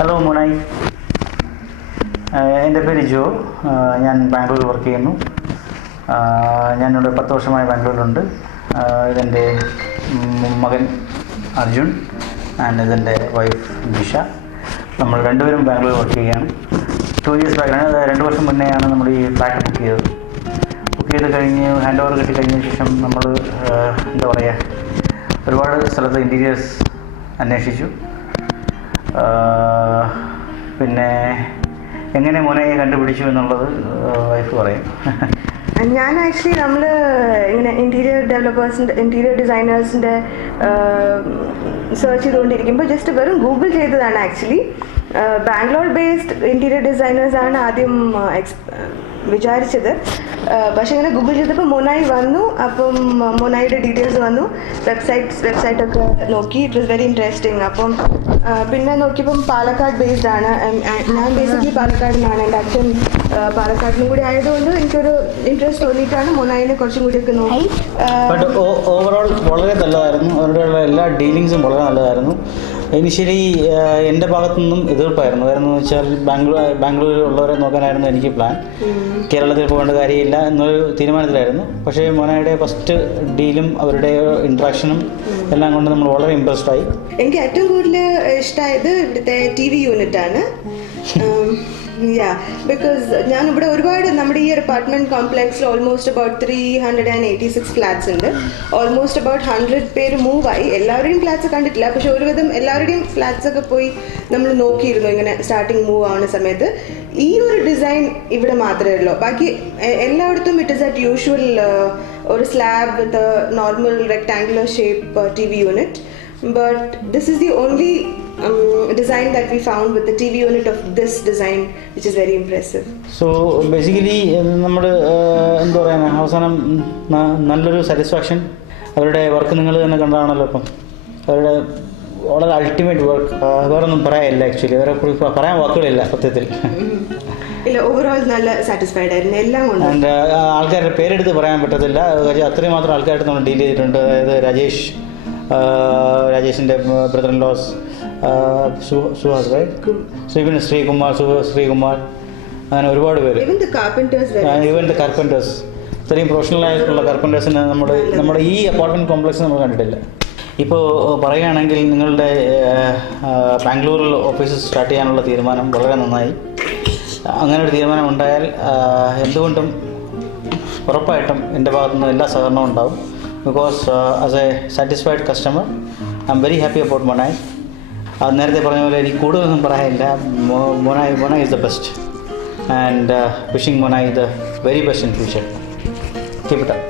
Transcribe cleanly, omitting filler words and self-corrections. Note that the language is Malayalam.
ഹലോ മോനായി, എൻ്റെ പേര് ജോ. ഞാൻ ബാംഗ്ലൂരിൽ വർക്ക് ചെയ്യുന്നു. ഞാനിവിടെ 10 വർഷമായി ബാംഗ്ലൂരിലുണ്ട്. ഇതെൻ്റെ മകൻ അർജുൻ ആൻഡ് ഇതെൻ്റെ വൈഫ് ജിഷ. നമ്മൾ രണ്ടുപേരും ബാംഗ്ലൂർ വർക്ക് ചെയ്യുകയാണ്. 2 years ബാക്കാണ്, 2 വർഷം മുന്നെയാണ് നമ്മൾ ഈ ഫ്ലാറ്റ് ബുക്ക് ചെയ്ത് കഴിഞ്ഞ് ഹാൻഡ് ഓവർ കിട്ടിക്കഴിഞ്ഞ ശേഷം നമ്മൾ എന്താ പറയുക, ഒരുപാട് സ്ഥലത്ത് ഇൻറ്റീരിയേഴ്സ് അന്വേഷിച്ചു. പിന്നെ എങ്ങനെ മോനെ കണ്ടുപിടിച്ചു എന്നുള്ളത് വൈഫ് പറയും. ഞാൻ ആക്ച്വലി നമ്മൾ ഇങ്ങനെ ഇൻറ്റീരിയർ ഡിസൈനേഴ്സിൻ്റെ സെർച്ച് ചെയ്തുകൊണ്ടിരിക്കുമ്പോൾ ജസ്റ്റ് വെറും ഗൂഗിൾ ചെയ്തതാണ്. ആക്ച്വലി ബാംഗ്ലൂർ ബേസ്ഡ് ഇൻറ്റീരിയർ ഡിസൈനേഴ്സാണ് ആദ്യം വിചാരിച്ചത്. പക്ഷേ ഇങ്ങനെ ഗൂഗിൾ ചെയ്തപ്പോൾ മൊനായി വന്നു. അപ്പം മൊനായിയുടെ ഡീറ്റെയിൽസ് വന്നു, വെബ്സൈറ്റൊക്കെ നോക്കി. It was very interesting. അപ്പം പിന്നെ നോക്കിയപ്പം പാലക്കാട് ബേസ്ഡ് ആണ്. ഞാൻ ബേസിക്കലി പാലക്കാട് നിന്നാണ്. എൻ്റെ അച്ഛൻ പാലക്കാടിനും കൂടി ആയതുകൊണ്ട് എനിക്കൊരു ഇൻട്രസ്റ്റ് തോന്നിയിട്ടാണ് മൊനായിനെ കുറച്ചും കൂടിയൊക്കെ നോക്കി. ഓവറോൾ വളരെ നല്ലതായിരുന്നു. അവരുടെയുള്ള എല്ലാ ഡീലിങ്സും വളരെ നല്ലതായിരുന്നു. ഇനിഷ്യലി എൻ്റെ ഭാഗത്തുനിന്നും എതിർപ്പായിരുന്നു. കാരണം എന്ന് വെച്ചാൽ ബാംഗ്ലൂരിൽ ഉള്ളവരെ നോക്കാനായിരുന്നു എനിക്ക് പ്ലാൻ. കേരളത്തിൽ പോകേണ്ട കാര്യമില്ല എന്നൊരു തീരുമാനത്തിലായിരുന്നു. പക്ഷേ മൊനായുടെ ഫസ്റ്റ് ഡീലും അവരുടെ ഇൻട്രാക്ഷനും എല്ലാം കൊണ്ട് നമ്മൾ വളരെ ഇമ്പ്രസ്ഡ് ആയി. എനിക്ക് ഏറ്റവും കൂടുതൽ ഇഷ്ടമായത് ഇവിടുത്തെ TV യൂണിറ്റാണ്. ബിക്കോസ് ഞാനിവിടെ ഒരുപാട് നമ്മുടെ ഈ ഒരു അപ്പാർട്ട്മെൻറ്റ് കോംപ്ലക്സിൽ ഓൾമോസ്റ്റ് അബൌട്ട് 386 ഫ്ലാറ്റ്സ് ഉണ്ട്. ഓൾമോസ്റ്റ് അബൌട്ട് 100 പേര് മൂവായി. എല്ലാവരുടെയും ഫ്ലാറ്റ്സ് കണ്ടിട്ടില്ല, പക്ഷെ ഒരുവിധം എല്ലാവരുടെയും ഫ്ലാറ്റ്സൊക്കെ പോയി നമ്മൾ നോക്കിയിരുന്നു ഇങ്ങനെ സ്റ്റാർട്ടിങ് മൂവ് ആവുന്ന സമയത്ത്. ഈ ഒരു ഡിസൈൻ ഇവിടെ മാത്രമേ ഉള്ളൂ. ബാക്കി എല്ലായിടത്തും ഇറ്റ് ഇസ് അറ്റ് യൂഷ്വൽ ഒരു slab with normal rectangular shape TV unit. But this is the only design that we found with the TV unit of this design, which is very impressive. So basically നമ്മൾ എന്താ പറയുക, അവസാനം നല്ലൊരു സാറ്റിസ്ഫാക്ഷൻ. അവരുടെ വർക്ക് നിങ്ങൾ തന്നെ കണ്ടതാണല്ലോ. അപ്പം അവരുടെ വളരെ അൾട്ടിമേറ്റ് വർക്ക്, വേറൊന്നും പറയാനില്ല. ആക്ച്വലി അവരെ കുറിച്ച് പറയാൻ വാക്കുകളില്ല സത്യത്തിൽ. ഇല്ല, ഓവറോൾ നല്ല സാറ്റിസ്ഫൈഡ് ആയിരുന്നു എല്ലാം കൊണ്ട്. ആൻഡ് ആൾക്കാരുടെ പേരെടുത്ത് പറയാൻ പറ്റത്തില്ല, അത്രയും മാത്രം ആൾക്കാരായിട്ട് നമ്മൾ ഡീൽ ചെയ്തിട്ടുണ്ട്. അതായത് രാജേഷിൻ്റെ brother in law Suhas, right, Sreekumar, അങ്ങനെ ഒരുപാട് പേര്. ഈവൻ ദ കാർപ്പൻറ്റേഴ്സ്, ഇത്രയും പ്രൊഫഷണൽ ആയിട്ടുള്ള കാർപ്പൻറ്റേഴ്സിനെ നമ്മുടെ ഈ അപ്പാർട്ട്മെൻറ്റ് കോംപ്ലക്സ് നമ്മൾ കണ്ടിട്ടില്ല. ഇപ്പോൾ പറയുകയാണെങ്കിൽ നിങ്ങളുടെ ബാംഗ്ലൂരിൽ ഓഫീസ് സ്റ്റാർട്ട് ചെയ്യാനുള്ള തീരുമാനം വളരെ നന്നായി. അങ്ങനെ ഒരു തീരുമാനം ഉണ്ടായാൽ എന്തുകൊണ്ടും ഉറപ്പായിട്ടും എൻ്റെ ഭാഗത്തുനിന്ന് എല്ലാ സഹകരണവും ഉണ്ടാവും. Because as a satisfied customer, I'm very happy about Monai. നേരത്തെ പറഞ്ഞ പോലെ എനിക്ക് കൂടുതലൊന്നും പറയാനില്ല. Monai is the best, and wishing Monai the very best in future. Keep it up.